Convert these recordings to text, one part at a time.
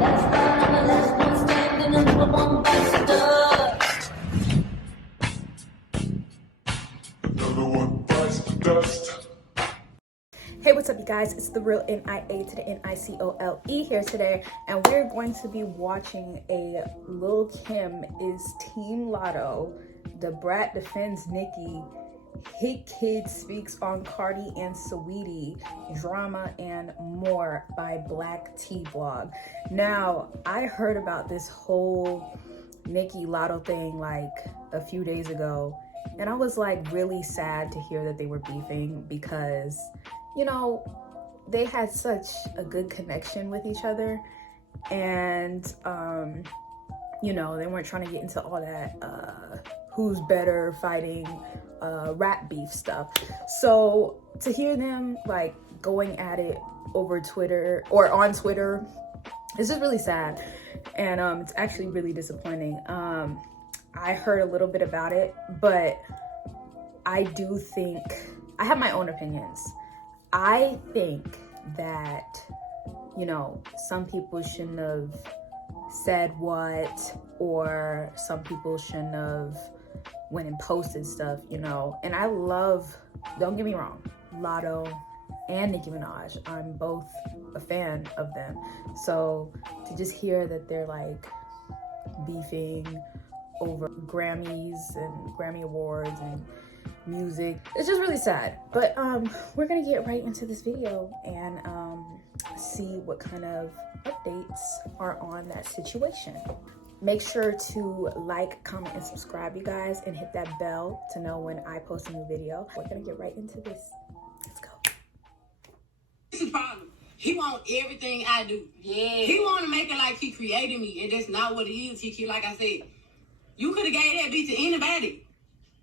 That's why I'm the last one standing and the one bites the dust. Another one bites the dust. Hey, what's up, you guys? It's the real NIA to the NICOLE here today, and we're going to be watching a Lil Kim is Team Latto, the Brat defends Nicki, Hit Kid speaks on Cardi and Saweetie, drama and more by Black T Vlog. Now, I heard about this whole Nicki Latto thing like a few days ago, and I was like really sad to hear that they were beefing because, you know, they had such a good connection with each other, and you know, they weren't trying to get into all that who's better fighting rap beef stuff. So to hear them like going at it over Twitter or on Twitter, it's just really sad, and it's actually really disappointing. I heard a little bit about it, but I do think I have my own opinions. I think that, you know, some people shouldn't have said what, or some people shouldn't have went and posted stuff, you know. And I love, don't get me wrong, Latto and Nicki Minaj. I'm both a fan of them. So to just hear that they're like beefing over Grammys and Grammy Awards and music, it's just really sad. But we're gonna get right into this video and see what kind of updates are on that situation. Make sure to like, comment, and subscribe, you guys, and hit that bell to know when I post a new video. We're gonna get right into this. Let's go. This is the problem. He want everything I do. Yeah. He want to make it like he created me, and that's not what it is. He like I said, you could have gave that beat to anybody.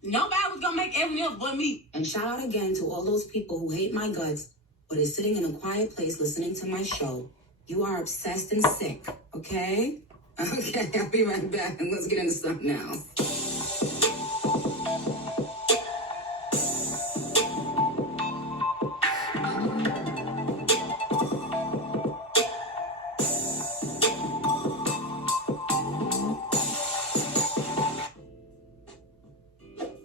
Nobody was gonna make everything else but me. And shout out again to all those people who hate my guts, but is sitting in a quiet place listening to my show. You are obsessed and sick, okay? Okay, I'll be right back, and let's get into stuff now.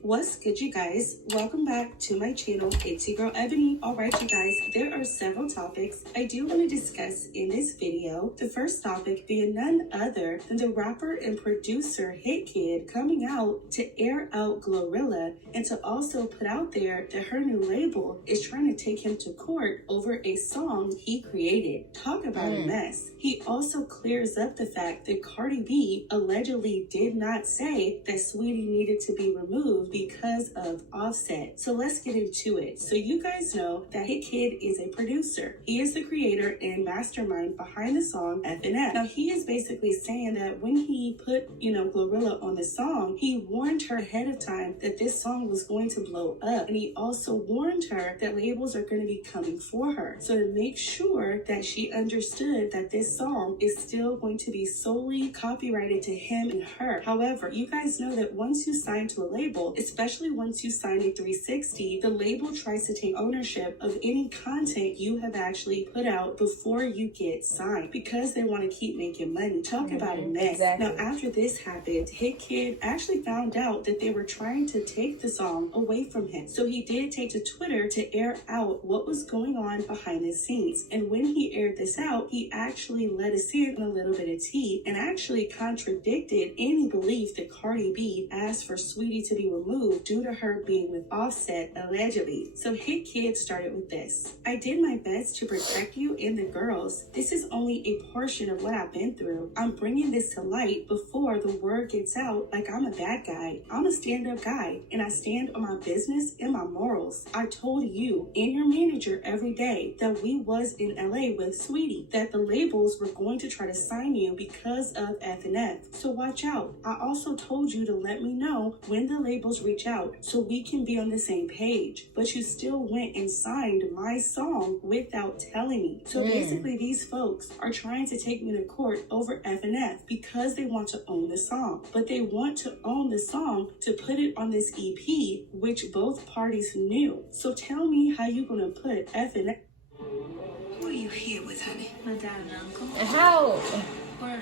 What's good, you guys? Welcome back to my channel. It's your girl Ebony. Alright, you guys, there are several topics I do want to discuss in this video. The first topic being none other than the rapper and producer Hit Kid coming out to air out Glorilla, and to also put out there that her new label is trying to take him to court over a song he created. Talk about a mess. He also clears up the fact that Cardi B allegedly did not say that Saweetie needed to be removed because of Offset. So let's get into it. So you guys know that Hit Kid is a producer. He is the creator and mastermind behind the song FNF. Now he is basically saying that when he put, Glorilla on the song, he warned her ahead of time that this song was going to blow up. And he also warned her that labels are going to be coming for her. So to make sure that she understood that this song is still going to be solely copyrighted to him and her. However, you guys know that once you sign to a label, especially once you sign a 360, the label tries to take ownership of any content you have actually put out before you get signed, because they want to keep making money. Talk about a mess. Exactly. Now, after this happened, Hit Kid actually found out that they were trying to take the song away from him. So he did take to Twitter to air out what was going on behind the scenes. And when he aired this out, he actually let us in a little bit of tea and actually contradicted any belief that Cardi B asked for Saweetie to be removed due to her being with Offset, allegedly. So Hit Kid started with this: I did my best to protect you and the girls. This is only a portion of what I've been through. I'm bringing this to light before the word gets out like I'm a bad guy. I'm a stand-up guy, and I stand on my business and my morals. I told you and your manager every day that we was in LA with Saweetie, that the labels were going to try to sign you because of FNF. So watch out. I also told you to let me know when the labels reach out so we can be on the same page. But you still went and signed my song without telling me. So basically these folks are trying to take me to court over FNF because they want to own the song. But they want to own the song to put it on this EP, which both parties knew. So tell me how you gonna put FNF. Who are you here with, honey? My dad and uncle. How?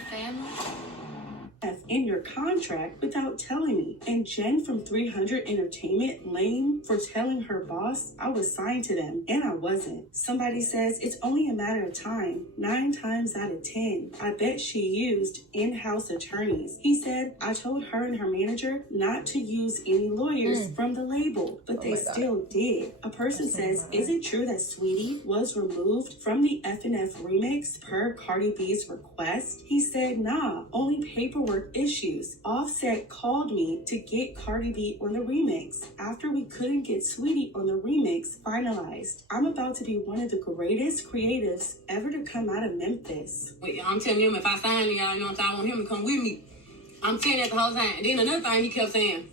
family? In your contract without telling me. And Jen from 300 Entertainment, lame for telling her boss I was signed to them, and I wasn't. Somebody says it's only a matter of time. 9 times out of 10, I bet she used in-house attorneys. He said, I told her and her manager not to use any lawyers from the label, but they still did. A person says, is it true that Sweetie was removed from the F&F remix per Cardi B's request? He said, nah, only paperwork issues. Offset called me to get Cardi B on the remix after we couldn't get Sweetie on the remix finalized. I'm about to be one of the greatest creatives ever to come out of Memphis. Wait, I'm telling him if I sign y'all, you know what I'm saying, I want him to come with me. I'm saying that the whole time. And then another thing he kept saying,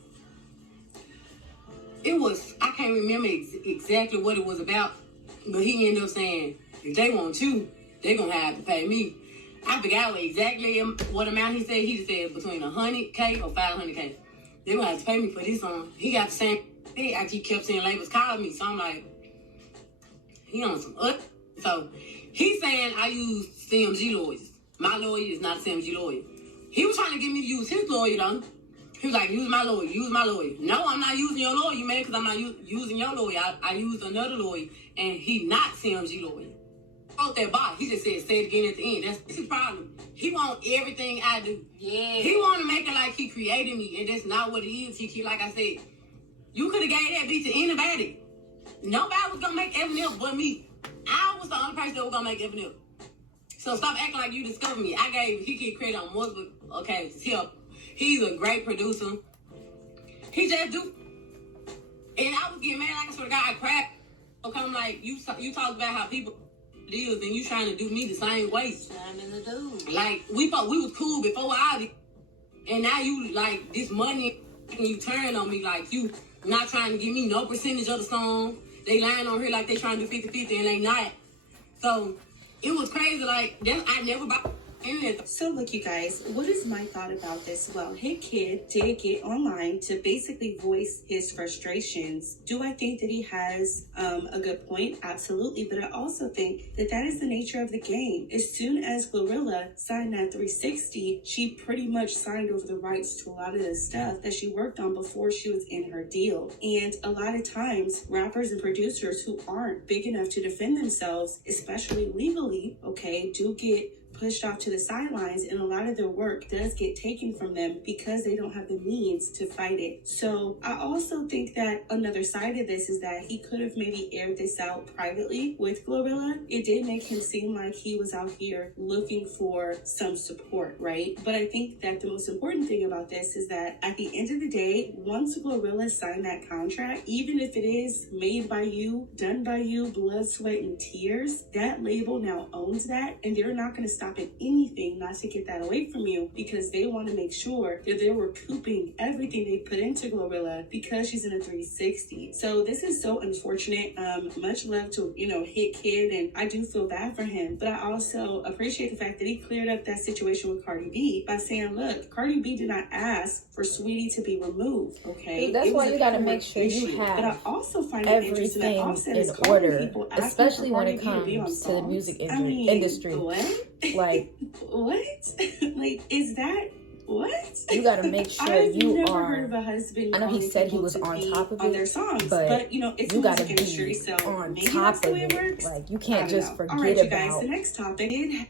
I can't remember exactly what it was about, but he ended up saying, if they want you, they're going to have to pay me. I forgot exactly what amount he said. He just said between $100K or $500K. They would have to pay me for this song. He got the same thing. I kept seeing labels calling me. So I'm like, he on some So he's saying I use CMG lawyers. My lawyer is not a CMG lawyer. He was trying to get me to use his lawyer though. He was like, use my lawyer, use my lawyer. No, I'm not using your lawyer, man, because I'm not using your lawyer. I used another lawyer, and he not CMG lawyer. Wrote that box. He just said, say it again at the end. That's his problem. He want everything I do. Yeah. He want to make it like he created me, and that's not what it is. He like I said, you could have gave that beat to anybody. Nobody was gonna make Eminem but me. I was the only person that was gonna make Eminem. So stop acting like you discovered me. He get credit on multiple occasions. He's a great producer. He just do. And I was getting mad, like I swear to God, I cried. Okay, I'm like, you talk about how people deals and you trying to do me the same way. Shining the dude. Like we was cool before and now you like this money and you turn on me like you not trying to give me no percentage of the song. They lying on here like they trying to do 50-50 and they not. So it was crazy. Like I never bought anything. So look, you guys, what is my thought about this? Well, Hit Kid did get online to basically voice his frustrations. Do I think that he has a good point? Absolutely. But I also think that is the nature of the game. As soon as Glorilla signed that 360, she pretty much signed over the rights to a lot of the stuff that she worked on before she was in her deal. And a lot of times, rappers and producers who aren't big enough to defend themselves, especially legally, okay, do get pushed off to the sidelines, and a lot of their work does get taken from them because they don't have the means to fight it. So I also think that another side of this is that he could have maybe aired this out privately with Glorilla. It did make him seem like he was out here looking for some support, right? But I think that the most important thing about this is that at the end of the day, once Glorilla signed that contract, even if it is made by you, done by you, blood, sweat, and tears, that label now owns that, and they're not going to stop at anything not to get that away from you because they want to make sure that they're recouping everything they put into Glorilla because she's in a 360. So this is so unfortunate. Much love to, Hit Kid, and I do feel bad for him, but I also appreciate the fact that he cleared up that situation with Cardi B by saying, look, Cardi B did not ask for Sweetie to be removed, okay? That's why you got to make sure you have but I also find it interesting that Offset is in order, people especially when it Cardi B comes to the songs. music I mean, industry. What? Like, what? Like, is that what? You got to make sure I've you never are. heard of a husband. I know he said he was on top of it, their songs, but it's you got to music industry, be so on maybe top that's the of way it. Works. Like, you can't just forget All right, you about. guys, the next topic.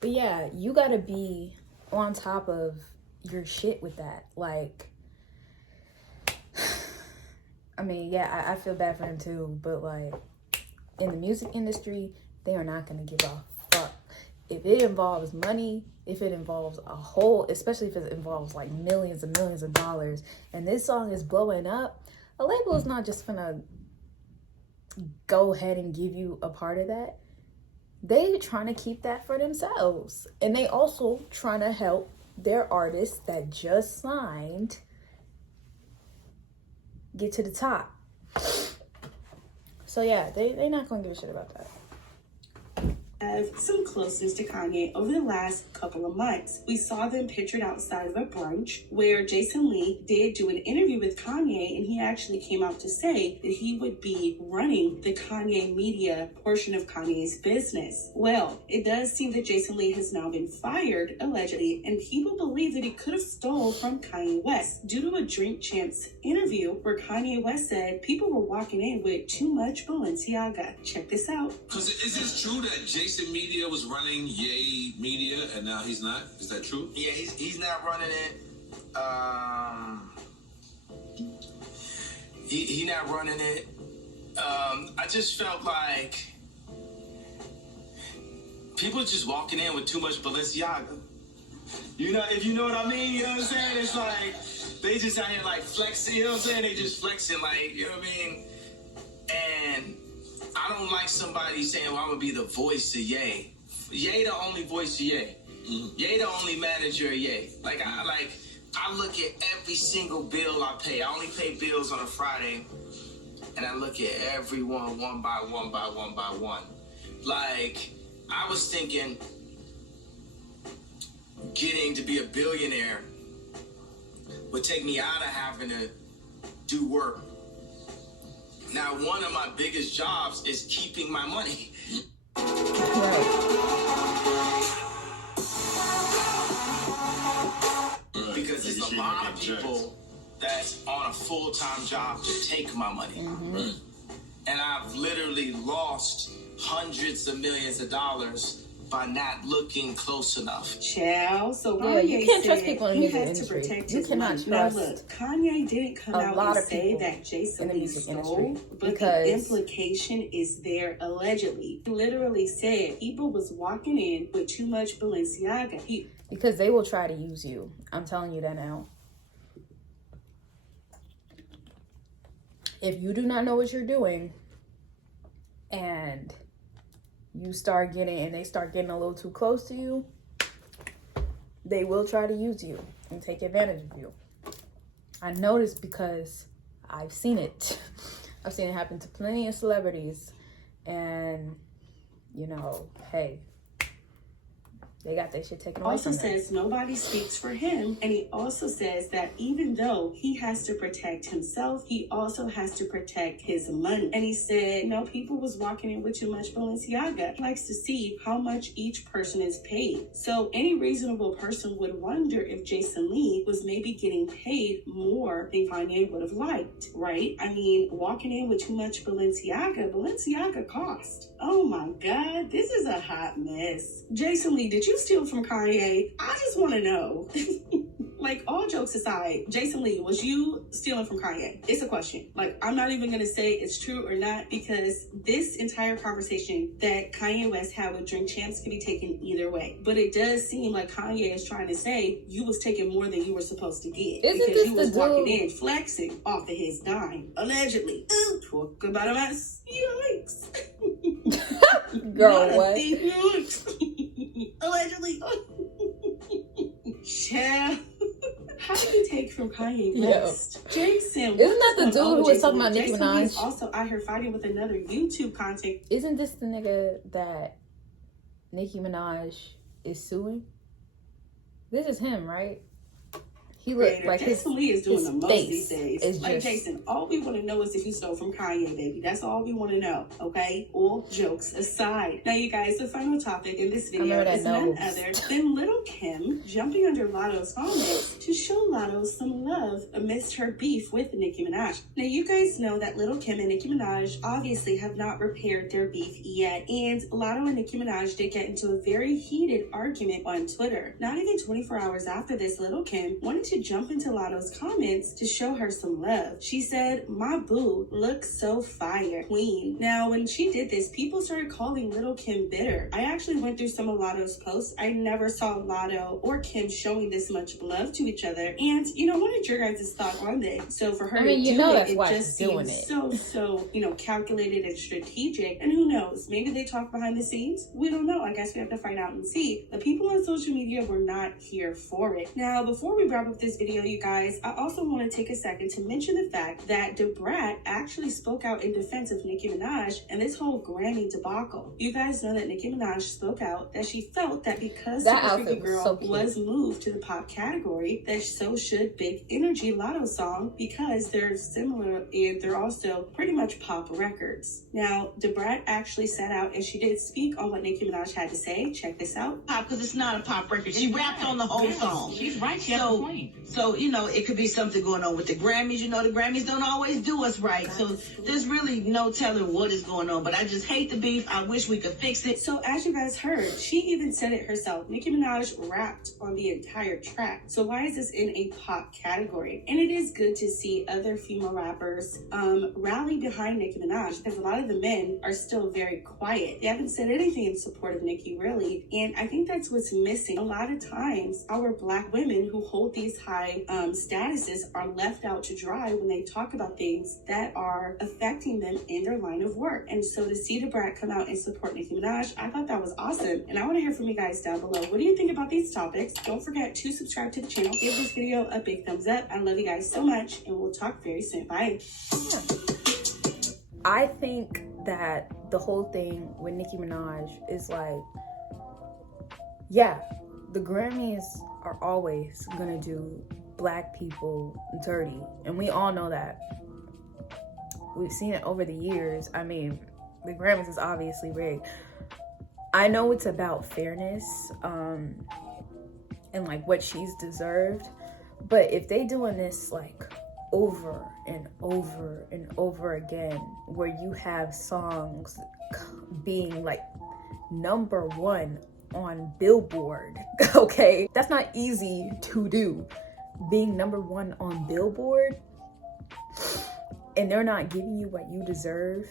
But yeah, you got to be on top of your shit with that. Like, I mean, yeah, I feel bad for him too, but like, in the music industry, they are not going to give a fuck. If it involves money, if it involves a whole, especially if it involves like millions and millions of dollars, and this song is blowing up, a label is not just gonna go ahead and give you a part of that. They trying to keep that for themselves. And they also trying to help their artists that just signed get to the top. So yeah, they not gonna give a shit about that. have some closeness to Kanye over the last couple of months. We saw them pictured outside of a brunch where Jason Lee did do an interview with Kanye, and he actually came out to say that he would be running the Kanye media portion of Kanye's business. Well, it does seem that Jason Lee has now been fired, allegedly, and people believe that he could have stole from Kanye West due to a Drink Champs interview where Kanye West said people were walking in with too much Balenciaga. Check this out. Because is this true that Jason Media was running Ye Media and now he's not? Is that true? Yeah, he's not running it. He not running it. I just felt like people just walking in with too much Balenciaga. You know, if you know what I mean, you know what I'm saying? It's like they just out here like flexing, you know what I'm saying? They just flexing, like, you know what I mean? And I don't like somebody saying, well, I'm gonna be the voice of Ye. Ye the only voice of Ye. Ye the only manager of Ye. I look at every single bill I pay. I only pay bills on a Friday, and I look at everyone one by one by one by one. Like, I was thinking getting to be a billionaire would take me out of having to do work. Now, one of my biggest jobs is keeping my money. Because there's a lot of people that's on a full-time job to take my money. And I've literally lost hundreds of millions of dollars by not looking close enough. Child. So Yeah, you Kanye can't trust said people in the he music has to industry. protect You his cannot money. Now trust look, Kanye didn't come a out lot and of say people that Jason in the Lee music stole, industry but because the implication is there allegedly. He literally said people was walking in with too much Balenciaga. Because they will try to use you. I'm telling you that now. If you do not know what you're doing and you start getting, and they start getting a little too close to you, they will try to use you and take advantage of you. I know this because I've seen it. I've seen it happen to plenty of celebrities. And, you know, hey, they got their shit taken away Also from them. says nobody speaks for him, and he also says that even though he has to protect himself, he also has to protect his money. And he said, no, people was walking in with too much Balenciaga. He likes to see how much each person is paid. So any reasonable person would wonder if Jason Lee was maybe getting paid more than Kanye would have liked, right? I mean, walking in with too much Balenciaga cost. Oh my God, this is a hot mess. Jason Lee, did you steal from Kanye? I just want to know. Like, all jokes aside, Jason Lee, was you stealing from Kanye? It's a question. Like, I'm not even going to say it's true or not, because this entire conversation that Kanye West had with Drink Champs could be taken either way. But it does seem like Kanye is trying to say you was taking more than you were supposed to get. Isn't because this you was the walking dude? in flexing off of his dime. Allegedly. Ooh, talk about a mess. Yikes. Girl, Not a what? thief, yikes. Allegedly. Child. How do you take from Kanye West? Jason, Isn't that the dude who was talking about Nicki Jason Lee is Minaj? also out here fighting with another YouTube content. Isn't this the nigga that Nicki Minaj is suing? This is him, right? He looked creator. like Jason Lee is doing his the most face these days. is Like, just- Jason, all we want to know is if you stole from Kanye, baby. That's all we want to know, okay? All jokes aside. Now, you guys, the final topic in this video remember that is none nose. other than Little Kim jumping under Latto's comments to show Latto some love amidst her beef with Nicki Minaj. Now, you guys know that Little Kim and Nicki Minaj obviously have not repaired their beef yet, and Latto and Nicki Minaj did get into a very heated argument on Twitter. Not even 24 hours after this, Little Kim wanted to jump into Latto's comments to show her some love. She said, "My boo looks so fire, queen." Now, when she did this, people started calling Little Kim bitter. I actually went through some of Latto's posts. I never saw Latto or Kim showing this much love to each other. And, you know, what did your guys' thought on this? So for her I mean, to you do know it, that's it why just she's doing seems it. so, you know, calculated and strategic. And who knows? Maybe they talk behind the scenes. We don't know. I guess we have to find out and see. The people on social media were not here for it. Now, before we wrap up this video, you guys, I also want to take a second to mention the fact that Brat actually spoke out in defense of Nicki Minaj and this whole Grammy debacle. You guys know that Nicki Minaj spoke out that she felt that because That Super Freaky outfit Girl was so cute. was moved to the pop category, that so should Big Energy Latto song, because they're similar and they're also pretty much pop records. Now, Brat actually sat out and she did speak on what Nicki Minaj had to say. Check this out. Pop, because it's not a pop record. She rapped on the whole song. She's right. She has a point. So, you know, it could be something going on with the Grammys. You know, the Grammys don't always do us right. So there's really no telling what is going on. But I just hate the beef. I wish we could fix it. So as you guys heard, she even said it herself. Nicki Minaj rapped on the entire track. So why is this in a pop category? And it is good to see other female rappers rally behind Nicki Minaj, because a lot of the men are still very quiet. They haven't said anything in support of Nicki, really. And I think that's what's missing. A lot of times, our Black women who hold these high statuses are left out to dry when they talk about things that are affecting them in their line of work. And so to see Brat come out and support Nicki Minaj, I thought that was awesome. And I want to hear from you guys down below. What do you think about these topics? Don't forget to subscribe to the channel. Give this video a big thumbs up. I love you guys so much, and we'll talk very soon. Bye. I think that the whole thing with Nicki Minaj is like, yeah, the Grammys are always gonna do Black people dirty, and we all know that. We've seen it over the years. I mean, the Grammys is obviously rigged. I know it's about fairness and like what she's deserved, but if they doing this like over and over and over again, where you have songs being like #1 on Billboard, okay, that's not easy to do. Being #1 on Billboard, and they're not giving you what you deserve.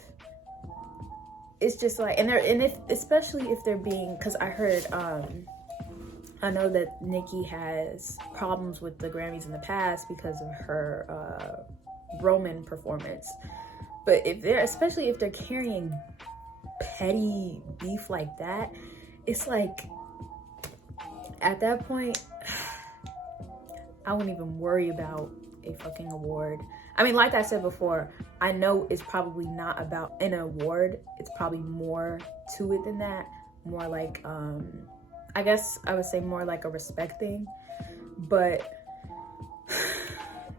It's just like, especially if they're being, because I heard, I know that Nicki has problems with the Grammys in the past because of her Roman performance. But especially if they're carrying petty beef like that, it's like, at that point, I wouldn't even worry about a fucking award. I mean, like I said before, I know it's probably not about an award. It's probably more to it than that. More like, I guess I would say more like a respect thing. But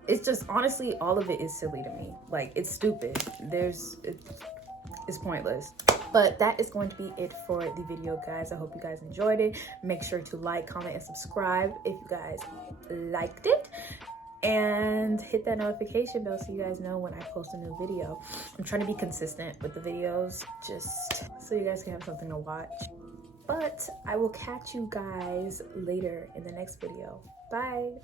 it's just, honestly, all of it is silly to me. Like, it's stupid. It's pointless. But that is going to be it for the video, guys. I hope you guys enjoyed it. Make sure to like, comment, and subscribe if you guys liked it. And hit that notification bell so you guys know when I post a new video. I'm trying to be consistent with the videos, just so you guys can have something to watch. But I will catch you guys later in the next video. Bye.